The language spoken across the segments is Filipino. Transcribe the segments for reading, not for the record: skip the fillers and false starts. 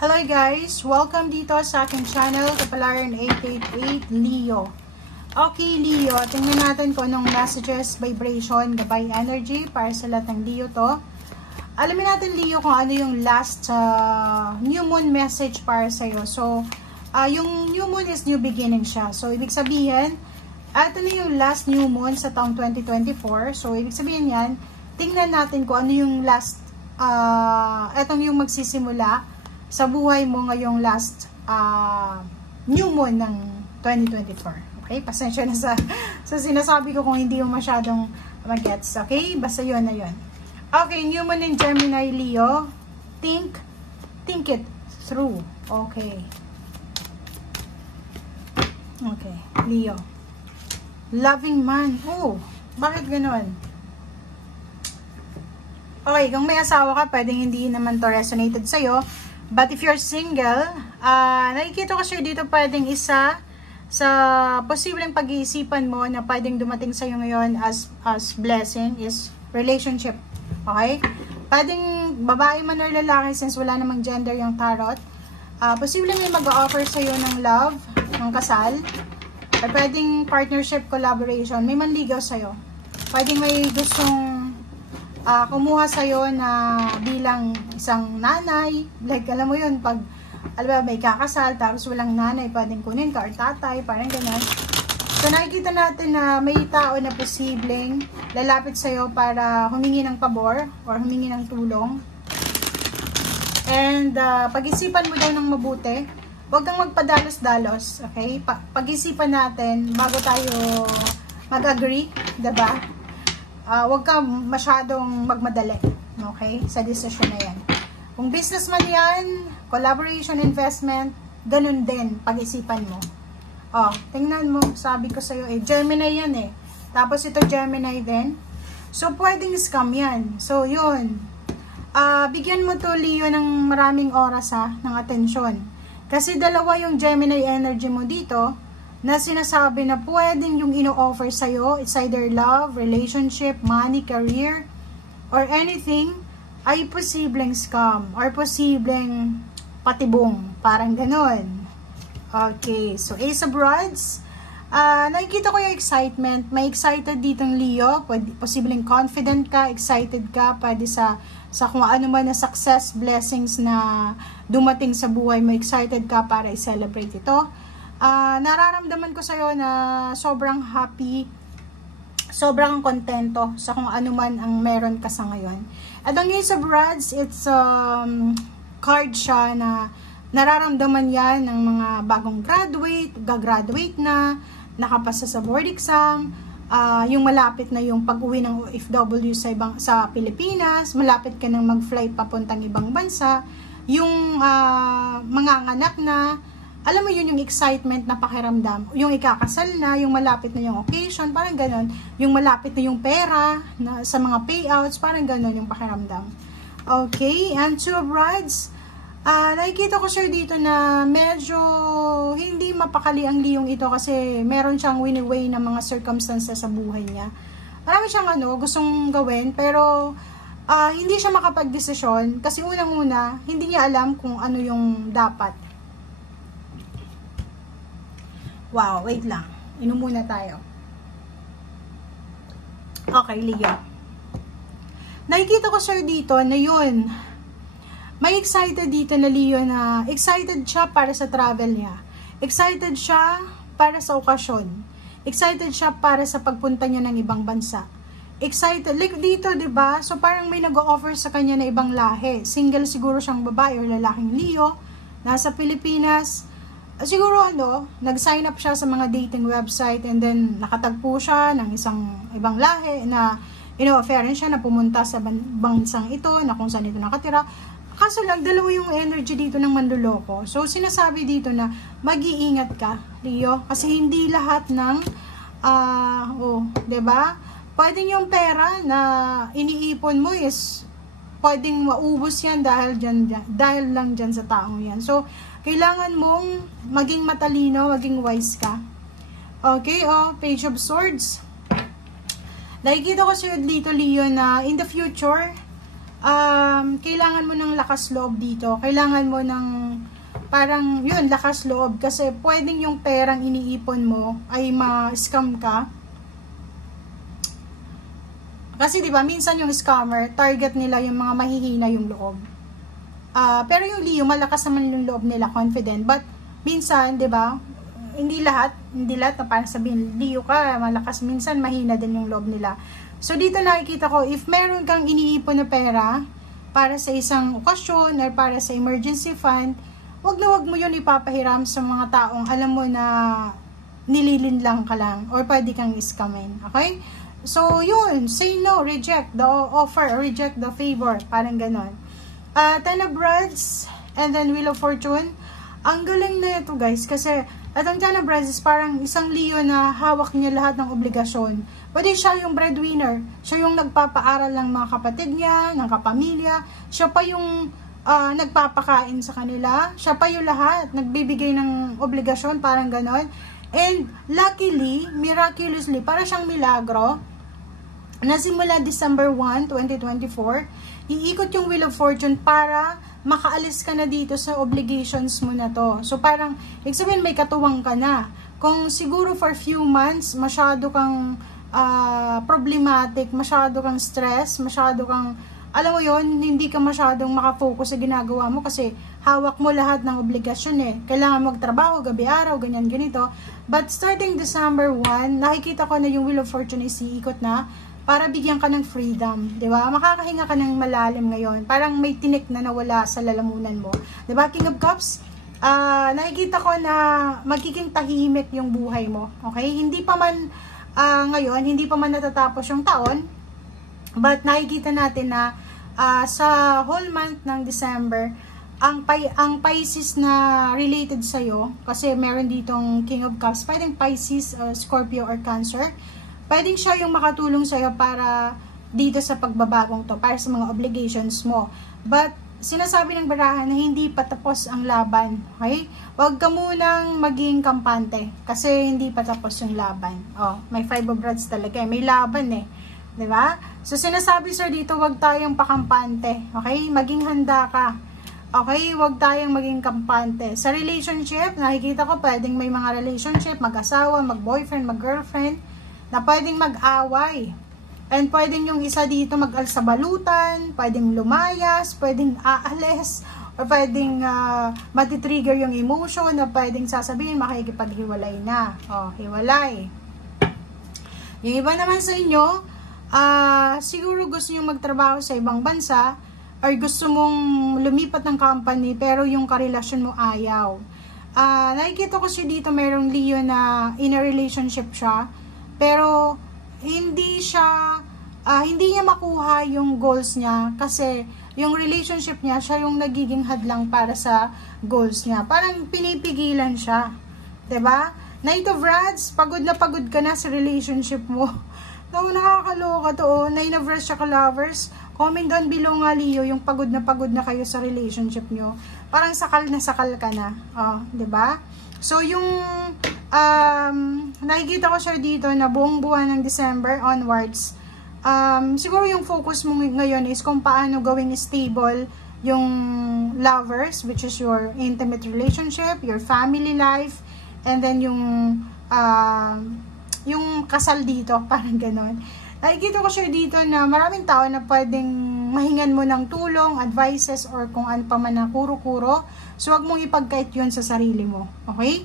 Hello guys! Welcome dito sa aking channel, Kapalaran 888 Leo. Okay Leo, tingnan natin kung anong messages, vibration, gabay energy para sa lahat ng Leo to. Alamin natin Leo kung ano yung last new moon message para sa'yo. So, yung new moon is new beginning siya. So, ibig sabihin, ito na yung last new moon sa taong 2024. So, ibig sabihin yan, tingnan natin kung ano yung last, etong yung magsisimula sa buhay mo ngayong last new moon ng 2024. Okay? Pasensya na sa sinasabi ko kung hindi mo masyadong mag-gets. Okay? Basta yun na yun. Okay, new moon in Gemini, Leo. Think it through. Okay. Okay, Leo. Loving man. Oh, bakit ganun? Okay, kung may asawa ka, pwedeng hindi naman to resonated sa'yo. But if you're single, nakikita ko siya dito pwedeng isa sa posibleng pag-iisipan mo na pwedeng dumating sa'yo ngayon as blessing is relationship. Okay? Pwedeng babae man or lalaki since wala namang gender yung tarot. Posibleng may mag-offer sa'yo ng love, ng kasal. Or pwedeng partnership, collaboration. May manligaw sa'yo. Pwedeng may gustong kumuha sa'yo na bilang isang nanay, like alam mo yun, pag alam ba, may kakasal tapos walang nanay, pwedeng kunin ka or tatay, parang ganun. So nakikita natin na may tao na posibleng lalapit sa'yo para humingi ng pabor or humingi ng tulong. And pag-isipan mo daw ng mabuti, huwag kang magpadalos-dalos, okay? Pag-isipan natin bago tayo mag-agree, diba? Huwag ka masyadong magmadali, okay, sa decision na yan. Kung businessman yan, collaboration, investment, ganun din, pag-isipan mo. Tingnan mo, sabi ko sa'yo, Gemini yan Tapos ito Gemini din. So, pwedeng scam yan. So, yun. Bigyan mo to, Leo, ng maraming oras, ng atensyon. Kasi dalawa yung Gemini energy mo dito, na sinasabi na pwedeng yung ino-offer sa'yo, it's either love, relationship, money, career, or anything, ay posibleng scam, or posibleng patibong, parang ganon. Okay, so Ace of Rods, nakikita ko yung excitement, may excited ditong Leo, posibleng confident ka, excited ka, pwede sa kung ano man na success, blessings na dumating sa buhay mo, excited ka para i-celebrate ito. Nararamdaman ko sa'yo na sobrang happy, sobrang kontento sa kung ano man ang meron ka sa ngayon. At ang Ace of Rods, it's card siya na nararamdaman yan ng mga bagong gagraduate na, nakapasa sa board exam, yung malapit na yung pag-uwi ng OFW sa Pilipinas, malapit ka nang mag-flight papuntang ibang bansa, yung manganganak na, alam mo yun, yung excitement na pakiramdam, yung ikakasal na, yung malapit na yung occasion, parang ganon, yung malapit na yung pera, na, sa mga payouts, parang ganon yung pakiramdam. Okay, and Two of Rods, nakikita ko sir dito na medyo hindi mapakali ang Leong ito kasi meron siyang wini-weigh na mga circumstances sa buhay niya. Marami siyang gustong gawin, pero hindi siya makapag-desisyon kasi unang-una, hindi niya alam kung ano yung dapat. Wow, wait lang. Inom muna tayo. Okay, Leo. Nakikita ko sir dito na yun. May excited dito na Leo na excited siya para sa travel niya. Excited siya para sa okasyon. Excited siya para sa pagpunta niya ng ibang bansa. Excited. Like dito, diba? So parang may nag-o-offer sa kanya na ibang lahi. Single siguro siyang babae or lalaking Leo. Nasa Pilipinas. Siguro nag-sign up siya sa mga dating website and then nakatagpo siya ng isang ibang lahi na ino-offeran siya na pumunta sa bansang ito na kung saan ito nakatira. Kaso lang, dalawa yung energy dito ng manloloko. So, sinasabi dito na mag-iingat ka, Leo, kasi hindi lahat ng, diba? Pwedeng yung pera na iniipon mo is pwedeng maubos yan dahil lang dyan sa taong yan. So, kailangan mong maging matalino, maging wise ka. Okay, Page of Swords. Nakikita ko sa'yo dito, Leo, na in the future, kailangan mo ng lakas loob dito. Kailangan mo ng parang yun, lakas loob. Kasi pwedeng yung perang iniipon mo ay ma-scam ka. Kasi diba, minsan yung scammer, target nila yung mga mahihina yung loob. Pero yung Leo, malakas naman yung loob nila, confident. But minsan, diba, hindi lahat na parang sabihin, Leo ka, malakas. Minsan, mahina din yung loob nila. So, dito nakikita ko, if meron kang iniipon na pera para sa isang okasyon or para sa emergency fund, wag mo yun ipapahiram sa mga taong alam mo na nililinlang ka lang or pwede kang iskamin. Okay? So, yun. Say no. Reject the offer. Reject the favor. Parang ganon. Ten of Rods and then Wheel of Fortune. Ang galing na ito, guys. Kasi, atong Ten of Rods is parang isang Leo na hawak niya lahat ng obligasyon. Pwede siya yung breadwinner. Siya yung nagpapaaral ng mga kapatid niya, ng kapamilya. Siya pa yung nagpapakain sa kanila. Siya pa yung lahat. Nagbibigay ng obligasyon, parang ganon. And luckily, miraculously, para siyang milagro, na simula December 1, 2024, iikot yung Wheel of Fortune para makaalis ka na dito sa obligations mo na to. So parang, ibig sabihin may katuwang ka na. Kung siguro for few months, masyado kang problematic, masyado kang stress, masyado kang, alam mo yon, hindi ka masyadong makafocus sa ginagawa mo kasi hawak mo lahat ng obligasyon eh. Kailangan magtrabaho, gabi-araw, ganyan, ganito. But starting December 1, nakikita ko na yung Wheel of Fortune is iikot na para bigyan ka ng freedom, di ba? Makakahinga ka ng malalim ngayon. Parang may tinik na nawala sa lalamunan mo. Di ba, King of Cups? Nakikita ko na magiging tahimik yung buhay mo. Okay? Hindi pa man ngayon, hindi pa man natatapos yung taon, but nakikita natin na sa whole month ng December, ang Pisces na related sa'yo, kasi meron ditong King of Cups, pwedeng Pisces, Scorpio, or Cancer, pwedeng siya yung makatulong sa'yo para dito sa pagbabagong to, para sa mga obligations mo. But, sinasabi ng barahan na hindi pa tapos ang laban. Okay? Huwag ka munang maging kampante kasi hindi pa tapos yung laban. Oh, may 5 of Rods talaga eh. May laban eh. Diba? So, sinasabi sir dito, huwag tayong pakampante. Okay? Maging handa ka. Okay? Huwag tayong maging kampante. Sa relationship, nakikita ko pwedeng may mga relationship, mag-asawa, mag-boyfriend, mag-girlfriend, na pwedeng mag-away. And pwedeng yung isa dito mag-alsabalutan, pwedeng lumayas, pwedeng aalis, o pwedeng matitrigger yung emotion, na pwedeng sasabihin makikipaghiwalay na. O, hiwalay. Yung iba naman sa inyo, siguro gusto nyo magtrabaho sa ibang bansa, or gusto mong lumipat ng company, pero yung karelasyon mo ayaw. Nakikita ko siya dito, merong Leo na in a relationship siya, pero hindi niya makuha yung goals niya kasi yung relationship niya, siya yung nagiging hadlang para sa goals niya. Parang pinipigilan siya. 'Di ba? Knight of Rods, pagod na pagod ka na sa relationship mo. Nakakaloka to. Nine of Rods tsaka Lovers. Comment down below nga, Leo, yung pagod na kayo sa relationship nyo. Parang sakal na sakal ka na. 'di ba? So, yung nakikita ko siya dito na buong buwan ng December onwards, siguro yung focus mo ngayon is kung paano gawing stable yung lovers, which is your intimate relationship, your family life, and then yung kasal dito, parang ganon. Nakikita ko siya dito na maraming tao na pwedeng mahingan mo ng tulong, advices, or kung ano pa man na kuro-kuro. So, wag mong ipagkait yun sa sarili mo. Okay?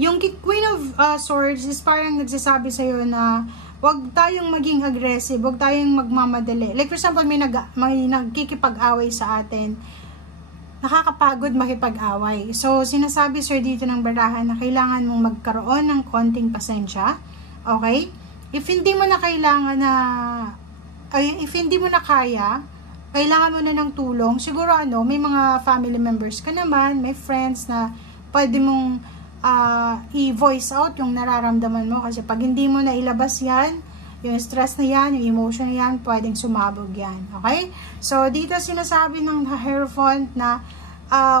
Yung Queen of Swords is parang nagsasabi sa'yo na wag tayong maging aggressive, wag tayong magmamadali. Like for example, may nagkikipag-away sa atin. Nakakapagod makipag-away. So, sinasabi sir dito ng barahan na kailangan mong magkaroon ng konting pasensya. Okay? If hindi mo na kaya, kailangan mo na ng tulong, siguro may mga family members ka naman, may friends na pwede mong i-voice out yung nararamdaman mo, kasi pag hindi mo na ilabas yan, yung stress na yan, yung emotion na yan, pwedeng sumabog yan. Okay? So, dito sinasabi ng Hierophant na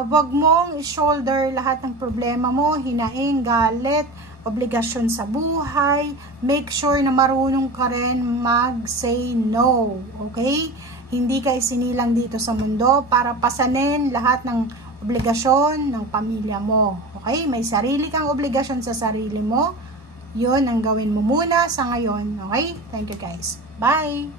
wag mong i-shoulder lahat ng problema mo, hinaing, galit, obligasyon sa buhay. Make sure na marunong ka rin mag-say no. Okay? Hindi ka isinilang dito sa mundo para pasanin lahat ng obligasyon ng pamilya mo. Okay? May sarili kang obligasyon sa sarili mo. Yun ang gawin mo muna sa ngayon. Okay? Thank you guys. Bye!